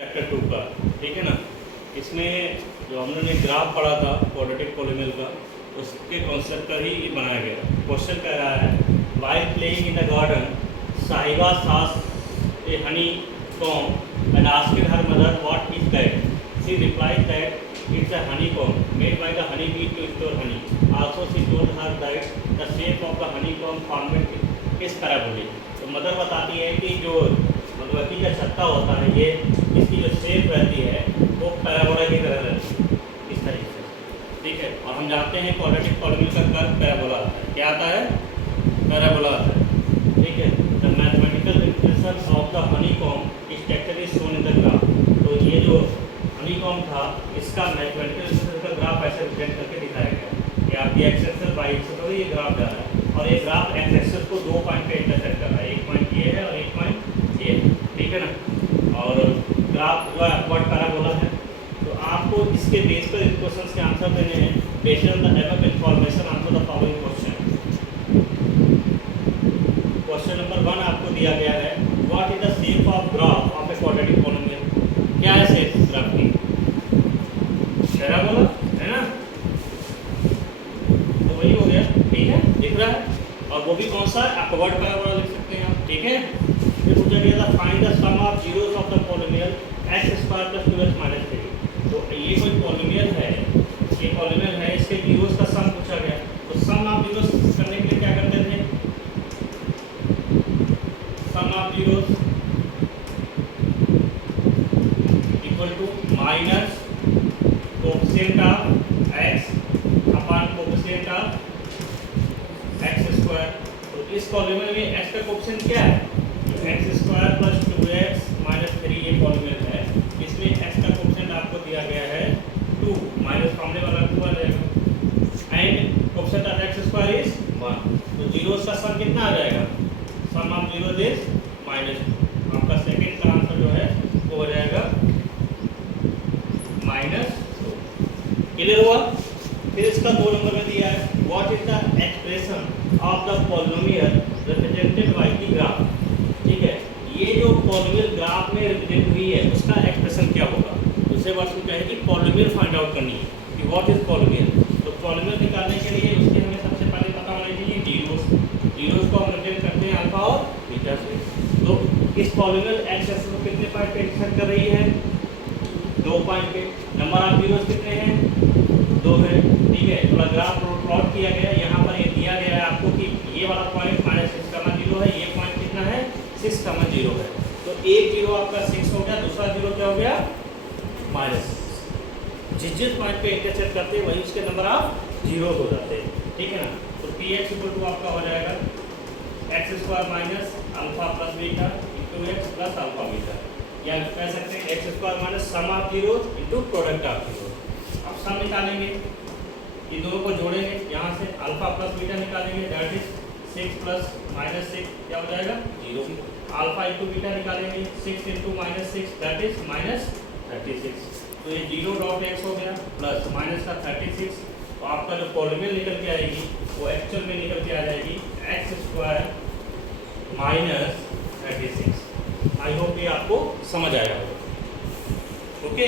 Chapter 2 का, ठीक है ना। इसमें जो हम लोगों ने ग्राफ पढ़ा था क्वाड्रेटिक पॉलीनोमियल का, उसके कॉन्सेप्ट पर ही ये बनाया गया। क्वेश्चन कह रहा है while playing in the garden Sahiba saw a honeycomb and asked her mother what is that. She replied that it's a honeycomb made by the honey bee to store honey. Also she told her that the shape of the honeycomb format is parabolic. तो मदर बताती है कि जो मधुमक्खी का छत्ता होता है, ये इसकी जो शेप रहती है वो पैराबोला की तरह रहती है, इस तरीके से, ठीक है। और हम जानते हैं क्वाड्रेटिक पॉलीनोमियल का कर्व पैराबोला आता है। क्या आता है? पैराबोला आता है, ठीक है। The mathematical representation of the honeycomb structure is shown in the graph. तो ये जो हनीकॉम्ब था, इसका मैथमेटिकल रिप्रेजेंटेशन का ग्राफ ऐसे रिप्रेजेंट करके दिखाया गया कि आपकी एक्स एक्सिस बाई एक्सिस पर ये ग्राफ जा रहा है, और ये ग्राफ एक्स एक्सिस को 2 पॉइंट पे इंटरसेक्ट कर रहा है। एक पॉइंट ये है और एक पॉइंट ये है, ठीक है ना। और ग्राफ जो है अपवर्ड पैराबोला है। तो आपको इसके बेस पर इन क्वेश्चंस के आंसर देने हैं। Based on the above information answer the following question. Question number 1 आपको दिया गया है, what is the shape of graph of a quadratic polynomial. क्या है शेप ग्राफ की? पैराबोला है ना, तो वही हो गया, ठीक है, दिख रहा है। और वो भी कौन सा? अपवर्ड पैराबोला लिख सकते हैं आप, ठीक है। फिर पूछा गया था find the sum of zeros of the polynomial x square plus 2x minus 3। तो ये कोई पॉलीनोमियल है, ये पॉलीनोमियल है, इसके जीरोस का सम पूछा गया। तो सम ऑफ जीरोस करने के लिए क्या करते थे? Sum of zeros equal to minus coefficient of x upon coefficient of x square. तो इस पॉलीनोमियल में x का कोएफिशिएंट क्या है? X square plus 2x minus 3 ये पॉलीनोमियल है। इसमें x का कोएफिशिएंट आपको दिया गया है 2, माइनस सामने वाला 2 आ जाएगा, and coefficient of x square is 1। तो जीरोस का सम कितना आ जाएगा? सम ऑफ जीरोस इज -2। आपका सेकंड का आंसर जो है वो हो जाएगा -2। क्लियर हुआ? फिर इसका 2 नंबर में दिया है, what is the expression of the polynomial represented by the graph. ठीक है, ये जो पॉलीनोमियल ग्राफ में रिप्रेजेंट हुई है उसका एक्सप्रेशन क्या होगा? दूसरे वर्ड में क्या है कि पॉलीनोमियल फाइंड आउट करनी है कि व्हाट इज पॉलीनोमियल। तो पॉलीनोमियल निकालने के लिए उसके हमें सबसे पहले पता होना चाहिए जीरोस। जीरोस को हम रिप्रेजेंट करते हैं अल्फा और बीटा से। तो इस पॉलीनोमियल एक्स एक्सिस को कितने पॉइंट पे इंटरसेक्ट कर रही है? 2 पॉइंट पे। नंबर ऑफ जीरोस कितने हैं? 2 है, ठीक है। थोड़ा ग्राफ प्लॉट किया गया है, यहाँ पर ये दिया गया है आपको कि ये वाला पॉइंट -6,0 है, ये पॉइंट कितना है? 6,0 है। तो एक जीरो आपका 6 हो गया, दूसरा जीरो क्या हो गया? माइनस। जिस पॉइंट पे इंटरसेक्ट करते हैं वही उसके नंबर ऑफ जीरो हो जाते हैं, ठीक है ना। तो px इक्वल टू आपका हो जाएगा x square minus alpha plus beta into x plus alpha beta, या कह सकते हैं x square minus sum of zeros into product of zeros. अब सम निकालेंगे, इन दोनों को जोड़ेंगे, यहाँ से अल्फा प्लस बीटा निकालेंगे, दैट इज 6 प्लस -6 क्या हो जाएगा? 0। अल्फा इंटू बीटा निकालेंगे, 6 इंटू -6 दैट इज -36। तो ये 0 डॉट x हो गया प्लस माइनस का 36। तो आपका जो पॉलीनोमियल निकल के आएगी वो एक्चुअल में निकल के आ जाएगी x square minus 36। I hope ये आपको समझ आया होगा, ओके।